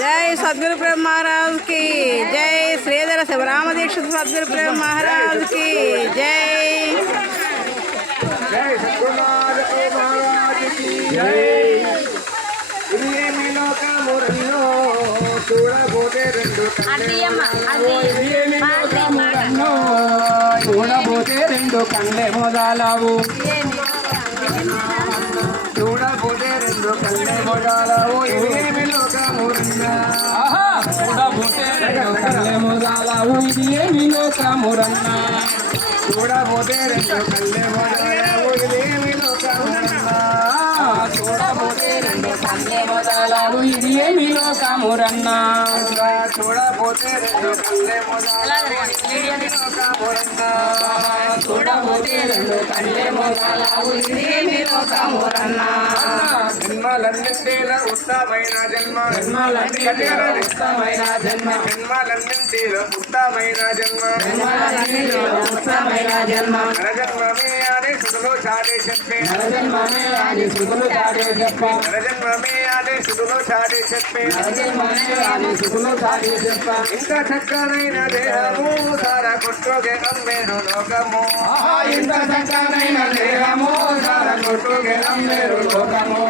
जय सद्गुरु प्रेम महाराज की जय। श्रीधर शिवराम दीक्षित सद्गुरु प्रेम महाराज की जय। जय सद्गुरुनाथ महाराज की जय। చూడబోతే రెండు కళ్ళే మొదలవు చూడబోతే రెండు కళ్ళే మొదలవు ఇదేమి లోకమురన్నా చూడబోతే రెండు కళ్ళే మొదలవు ఇది ఏమి లోకమురన్నా చూడబోతే రెండు కళ్ళే మొదలవు ఇదేమి లోకమురన్నా చూడబోతే రెండు కళ్ళే మొదలవు ఇది ఏమి లోకమురన్నా చూడబోతే రెండు కళ్ళే మొదలవు ఇది లోకమురన్నా చూడబోతే రెండు కళ్ళే మొదలవు ఇది ఏమి లోకమురన్నా జన్మలన్నింటిలో ఉత్తమైన జన్మ జన్మలన్నింటిలో ఉత్తమైన జన్మ జన్మలన్నింటిలో ఉత్తమైన జన్మ జన్మలన్నింటిలో ఉత్తమైన జన్మ నరజన్మమే అని సుడులో చాటే చెప్పే నరజన్మమే అని సుడులో చాటే చెప్పే నరజన్మమే అని సుడులో చాటే చెప్పే నరజన్మమే అని సుడులో చాటే చెప్పే ఇంత చక్కనైన దేహము సారా కొట్టుగే అమ్మేరు లోకము ఇంత చక్కనైన దేహము సారా కొట్టుగే అమ్మేరు లోకము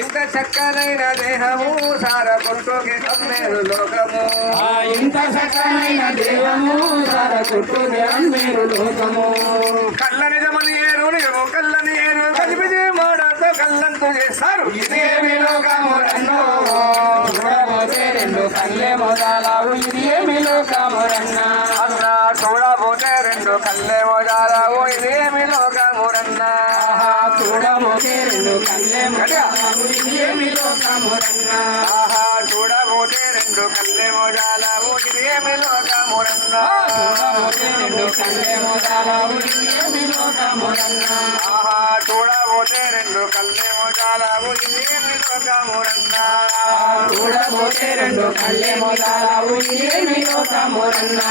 ఇంత చక్కనైన దేహము సారా కొట్టుగే అమ్మేరు లోకము ఇంత చక్కనైన దేహము సారా కొట్టుగే అమ్మేరు లోకము కళ్ళ నిజమని ఏరు నిజము కళ్ళని ఏరు కలిపిది మాడతో కళ్ళంతో చేస్తారు ఇదేమి లోకము రన్నో చూడబోతే రెండు కళ్ళే మొదలవు ఇది ఏమి లోకము రన్నా అన్నా చూడబోతే రెండు కళ్ళే మొదలవు ఇదేమి లోకము రన్నా చూడబోతే రెండు కళ్ళే మొదలవు ఇది ఏమి లోకము రన్నా చూడబోతే రెండు కళ్ళే మొదలవు ఇది ఏమి లోకము రన్నా చూడబోతే రెండు కళ్ళే మొదలవు ఇది ఏమి లోకము రన్నా చూడబోతే రెండు కళ్ళే మొదలవు ఇది ఏమి లోకము రన్నా చూడబోతే రెండు కళ్ళే మొదలవు ఇది ఏమి లోకము రన్నా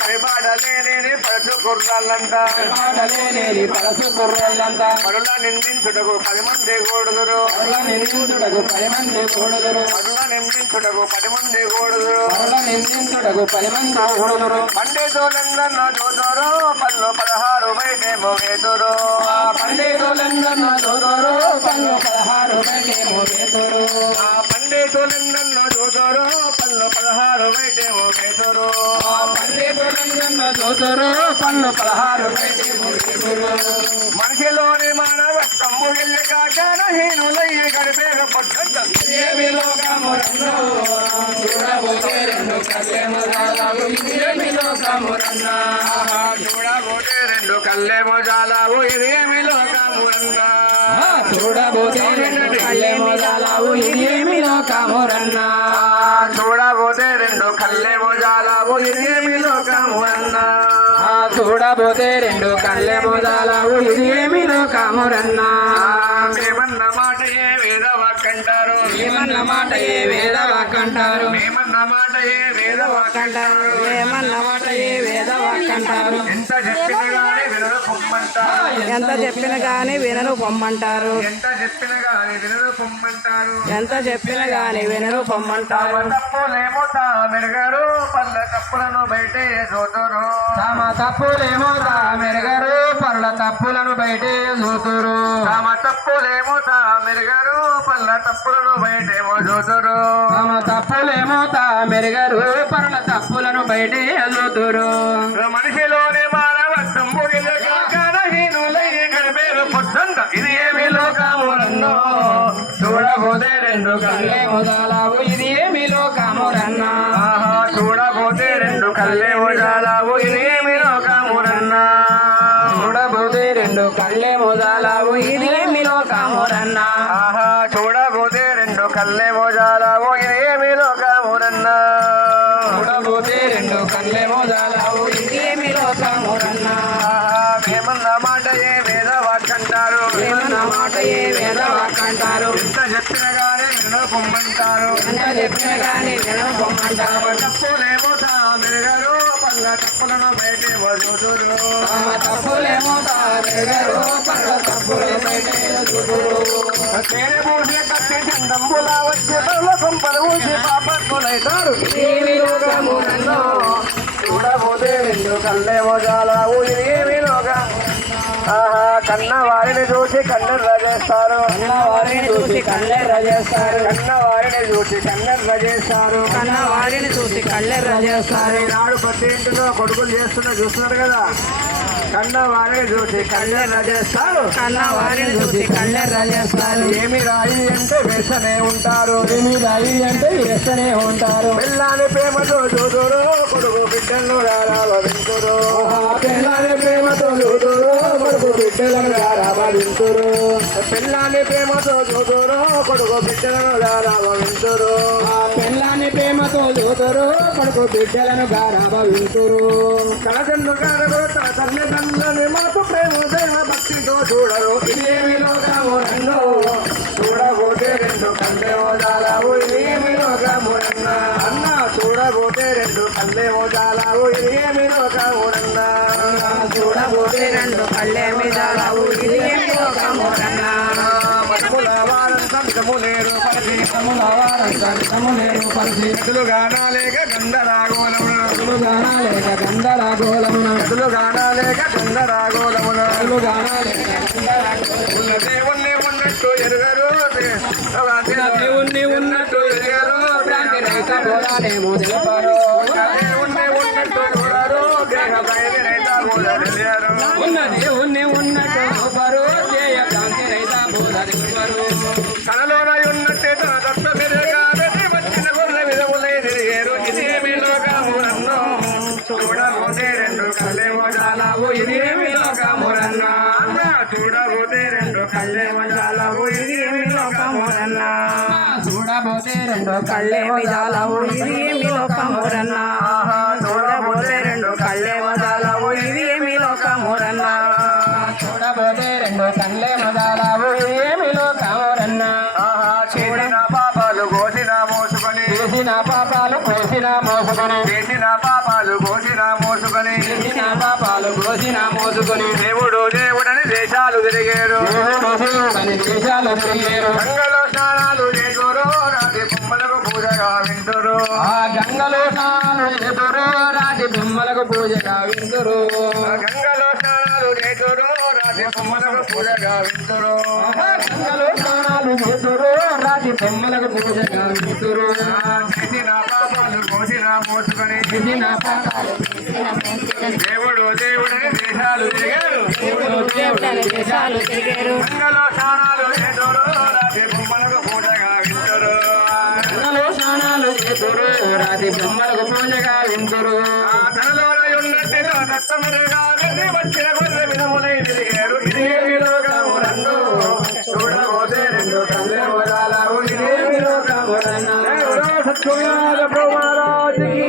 పరిపాడలేని పరచు కుర్రాళ్ళంట పరిపాడలేని పరచు కుర్రాళ్ళంట పరుల నిందించుటకు 10 మంది గోడుదురు పరుల నిందించుటకు 10 మంది గోడుదురు పరుల నిందించుటకు 10 మంది గోడుదురు పరుల నిందించుటకు 10 మంది గోడుదురు పండే తోలందన్న జోదరు పళ్ళు 16 బయటే మోగేదురు పండే తోలందన్న జోదరు పళ్ళు 16 బయటే మోగేదురు పండే తోలందన్న జోదరు పళ్ళు 16 బయటే మోగేదురు పండే తోలందన్న జోదరు పళ్ళు 16 బయటే మోగేదురు మనిషిలోని మానవత్వము ఎల్లక జ్ఞానహీనులయ్య గడిపేగ పడ్డంత ఇదేమి లోకము రన్నో చూడబోతే రెండు కళ్ళే మొదలవు ఇదేమి లోకము రన్నా చూడబోతే రెండు కళ్ళే మొదలవు ఇదేమి లోకము రన్నా చూడబోతే రెండు కళ్ళే మొదలవు ఇదేమి లోకము రన్నా చూడబోతే రెండు కళ్ళే మొదలవు ఇదేమి లోకము రన్నా చూడబోతే రెండు కళ్ళే మొదలవు ఇదేమి లోకము రన్నా మేమన్న మాట ఏ వేదవాక్కంటారు మేమన్న మాట ఏ వేదవాక్కంటారు మేమన్న మాట ఏ వేదవాక్కంటారు మేమన్న మాట ఏ వేదవాక్కంటారు ఎంత చెప్పిన గాని వినరు పొమ్మంటారు ఎంత చెప్పిన గాని వినరు పొమ్మంటారు ఎంత చెప్పిన గాని వినరు పొమ్మంటారు ఎంత చెప్పిన గాని వినరు పొమ్మంటారు తప్పులేమో తా మెరగరు పళ్ళ తప్పులను బయటే చూతురు తమ తప్పులేమో తా మెరగరు పళ్ళ తప్పులను బయటే చూతురు తమ తప్పులేమో తా మెరగరు పళ్ళ తప్పులను బయటేమో చూతురు తమ తప్పులేమో తా మెరగరు పళ్ళ తప్పులను బయటే చూతురు మనిషిలోని మానవత్వము ఇది ఏమి లోకము రన్నో చూడబోతే రెండు కళ్ళే మొదలవు ఇది ఏమి లోకము రన్నా చూడబోతే రెండు కళ్ళే మొదలవు ఇది ఏమి లోకము రన్నా చూడబోతే రెండు కళ్ళే మొదలవు ఇది ఏమి లోకము రన్నా చూడబోతే రెండు కళ్ళే మొదలవు ఇది ఏమి లోకము రన్నా చూడబోతే రెండు కళ్ళే మొదలవు ఇది ఏమి లోకము రన్నా మేమన్న మాట ఏ వేదవాక్కంటారు మేమన్న మాట ఏ వేదవాక్కంటారు ఎంత చెప్పిన గానీ వినరు పొమ్మంటారు ఎంత చెప్పిన గానీ వినరు పొమ్మంటారు తప్పులేమో తా మెరగరు పళ్ళ తప్పులను బయటే వదులురు తప్పులేమో తా మెరగరు పళ్ళ తప్పులను తేనె పూసి కట్టి చందంబులా వచ్చి సంపద ఊసి పాపత్తులైతారు ఏమి లోకమునన్నో చూడబోతే రెండు కళ్ళేమో జాలావు ఇది ఏమి లోకం ఆహా కన్న వారిని చూసి కన్నెర్ర చేస్తారు కన్న వారిని చూసి కన్నెర్ర చేస్తారు కన్న వారిని చూసి కన్నెర్ర చేస్తారు కన్న వారిని చూసి కళ్ళెర్ర చేస్తారు ఈనాడు ప్రతి ఇంటిలో కొడుకులు చూస్తున్నారు కదా కన్న వారిని చూసి కళ్ళెర్ర చేస్తారు కన్న వారిని చూసి కళ్ళెర్ర చేస్తారు ఏమి రాయి అంటే వేస్తనే ఉంటారు ఏమి రాయి అంటే వేస్తనే ఉంటారు పిల్లాని ప్రేమతో చూదురు కొడుకు బిడ్డలను రారావింతురు పిల్లాని ప్రేమతో చూదురు కొడుకు బిడ్డలను రారావింతురు పిల్లాని ప్రేమతో చూదురు కొడుకు బిడ్డలను రారావింతురు పిల్లాని ప్రేమతో చూదురు కొడుకు బిడ్డలను గారావింతురు కలజన్ను గారు తన తల్లిదండ్రులని మాకు ప్రేమ దేవ భక్తితో చూడరు ఇదేమి లోకము నన్ను చూడబోతే రెండు కళ్ళే మోదాలావు ఇదేమి లోకము అన్న చూడబోతే రెండు కళ్ళే మోదాలావు ఇదేమి లోకము చూడబోతే రెండు కళ్ళే మీద ఇది ఏమి లోకమురన్నా ఎదులు గానాలేక గంధరాగోళమున ఎదులు గానాలేక గంధరాగోళమున ఎదులు గానాలేక గంధరాగోళమున ఎదులు గానాలేక గంధరాగోళమున దేవుణ్ణి ఉన్నట్టు ఎరుగరు దేవుణ్ణి ఉన్నట్టు ఎరుగరు రైత బోధానేమో తెలుపరు దేవుణ్ణి ఉన్నట్టు చూడరు దేహ బయలు రైత బోధ తెలియరు ఉన్న దేవుణ్ణి ఉన్నట్టు చూపరు దేయ కాంతి రైత బోధ తెలుపరు కలలోన ఉన్నట్టే తన దత్త పెరగాలని వచ్చిన గొర్రె విధములై తిరిగేరు ఇదేమి లోకమురన్నో చూడబోతే రెండు కళ్ళేమో జాలావు ఇదేమి లోకమురన్నా చూడబోతే రెండు కళ్ళేమో జాలావు ఇదేమి లోకమురన్నా చూడబోతే రెండు కళ్ళేమి జాలవు ఇది ఏమి లోకమురన్నా చూడబోతే రెండు కళ్ళేమి జాలవు ఇది ఏమి లోకమురన్నా చూడబోతే రెండు కళ్ళే మదాలావు ఏమి లోకమురన్నా చేసిన పాపాలు కోసిన మోసుకొని చేసిన పాపాలు కోసిన మోసుకొని చేసిన పాపాలు కోసిన మోసుకొని చేసిన పాపాలు కోసిన మోసుకొని దేవుడు దేవుడని దేశాలు తిరిగారు దేశాలు తిరిగారు గంగలో స్నానాలు చేతురు రాతి బొమ్మలకు పూజగా వింటురు ఆ గంగలో స్నానాలు చేతురు రాతి బొమ్మలకు పూజగా వింటురు గంగలో స్నానాలు చేతురు రాతి బొమ్మలకు పూజగా వింటురు గంగలో స్నానాలు చేతురు రాతి బొమ్మలకు పూజగా వింటురు చేసిన పాపాలు కోసిన మోసుకొని చేసిన పాపాలు దేవుడు దేవుడని దేశాలు తిరిగారు దేవుడు దేవుడని దేశాలు తిరిగారు గంగలో స్నానాలు చేతురు రాతి బొమ్మలకు పూజగా వింటురు గంగలో స్నానాలు చేతురు రాతి బొమ్మలకు పూజగా వింటురు తనలో ఉన్నట్టు దత్తముగా వచ్చిన గొర్రె విధములై తిరిగారు ఇదేమి లోకమురన్ను చూడబోతే రెండు కళ్ళే మొదలావు ఇదేమి లోకమురన్నా సత్యనారాయణ ప్రభువారాజుకి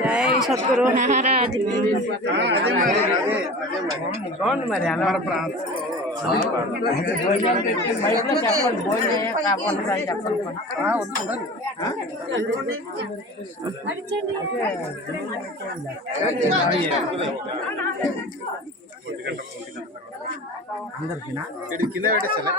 జై సద్గురు మహారాజ్ చూడండి మరి అలా కింద పెట్టేస్తా